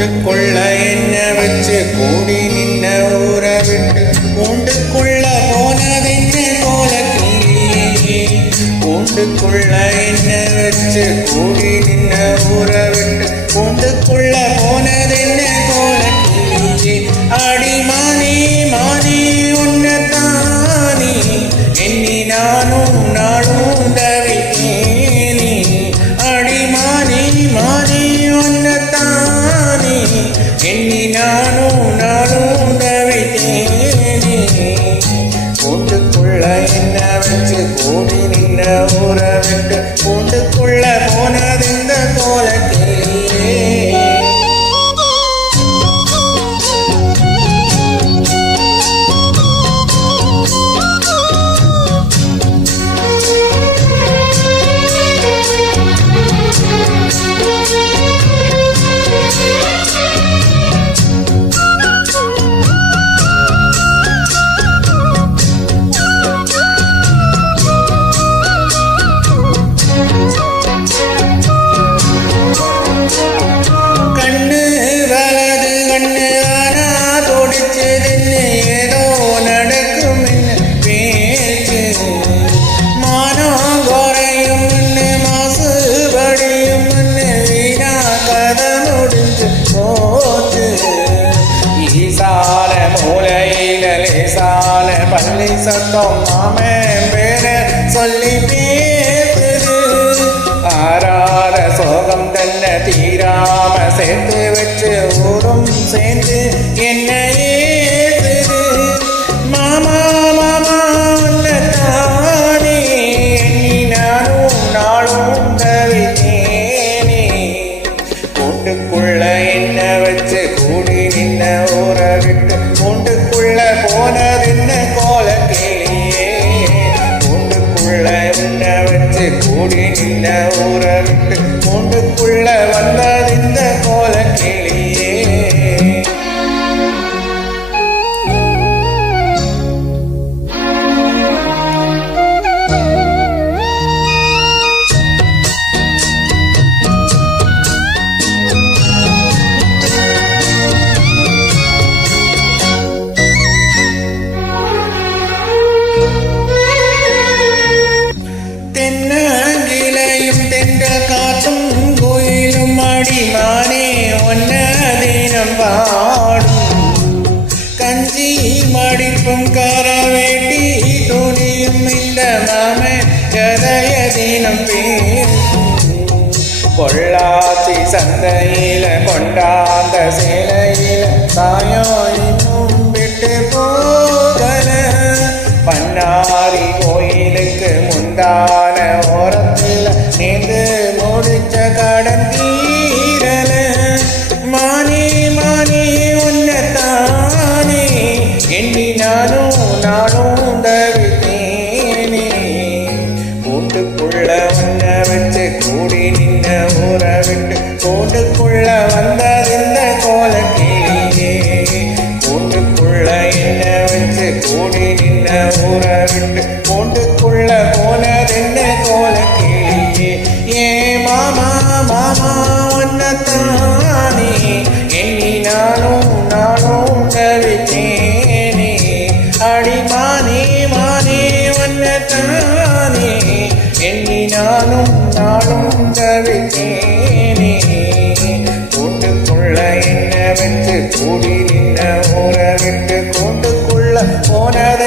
கூண்டுக்குள்ள என்ன வச்சு கூடி நின்ன ஊரை விட்டு கூண்டுக்குள்ள போனதென்ன கோல கிளியே. கூண்டுக்குள்ள என்ன வச்சு கூடி நின்ன ஊரை விட்டு கூண்டுக்குள்ள போனதென்ன கோல கிளியே. அடி மானே மானே உன்னதானே எண்ணி நானும் நாளும் தவித்தேனே. அடி மானே மானே உன்னதானே எண்ணி நானும் நாளும் தவித்தேனே. கூண்டுக்குள்ள என்ன வச்சு கூடி நின்ன ஊரை விட்டு கூண்டுக்குள்ள போனதிந்த கோலக்கிளியே. ஈசான மூலையில லேசான பள்ளி சத்தம் மாமன் பேர சொல்லி பேசுது. ஆறாத சோகம் தன்ன தீராம சேர்த்து வச்சு ஊரும் சேர்ந்து என்ன ஏசுது. மாமா மாமா தானே எண்ணி நானும் நாளும் தவித்தேனே. கூட்டுக்குள்ள என்ன வச்சு கூடி நின்ன ஊரை விட்டு கூண்டுக்குள்ள போனதென்ன கோலக்கிளியே. கூண்டுக்குள்ள என்ன வச்சு கூடி நின்ன ஊரை விட்டு கூண்டுக்குள்ள வந்ததிந்த கோலக்கிளியே. தென்னங்கிளையும் தென்ற காத்தும் கோயிலும் அடிமானே ஒன்ன தினம் பாடும். கஞ்சி மடிப்பும் கரவேட்டி துணியும் இந்த மாம கதைய தினம் பேசும். பொள்ளாச்சி சந்தையில கொண்டாந்த சேலையில தாயம் இன்னும் விட்டு போகல. பண்ணாரி கோயிலுக்கு முந்தான ஓரத்தில் நேர்ந்து முடிச்ச கடன் தீரல. மானே மானே உன்னதானே எண்ணி நானும் நாளும் தவித்தேனே. கூட்டுக்குள்ள உன்ன வச்சு கூடி நின்ன ஊரை விட்டு கூண்டுக்குள்ள வந்ததிந்த கோலக்கிளியே. கூண்டுக்குள்ள என்ன வச்சு கூடி நின்ன ஊரை விட்டு கூண்டுக்குள்ள போனதென்ன கோலக்கிளியே. ஏ மாமா மாமா உன்னதானே எண்ணி நானும் நாளும் தவித்தேனே. அடி மானே மானே உன்னதானே எண்ணி நானும் நாளும் தவித்தேனே. கூட்டுக்குள்ள என்ன வச்சு கூடி நின்ன ஊரை விட்டு கூண்டுக்குள்ள போனது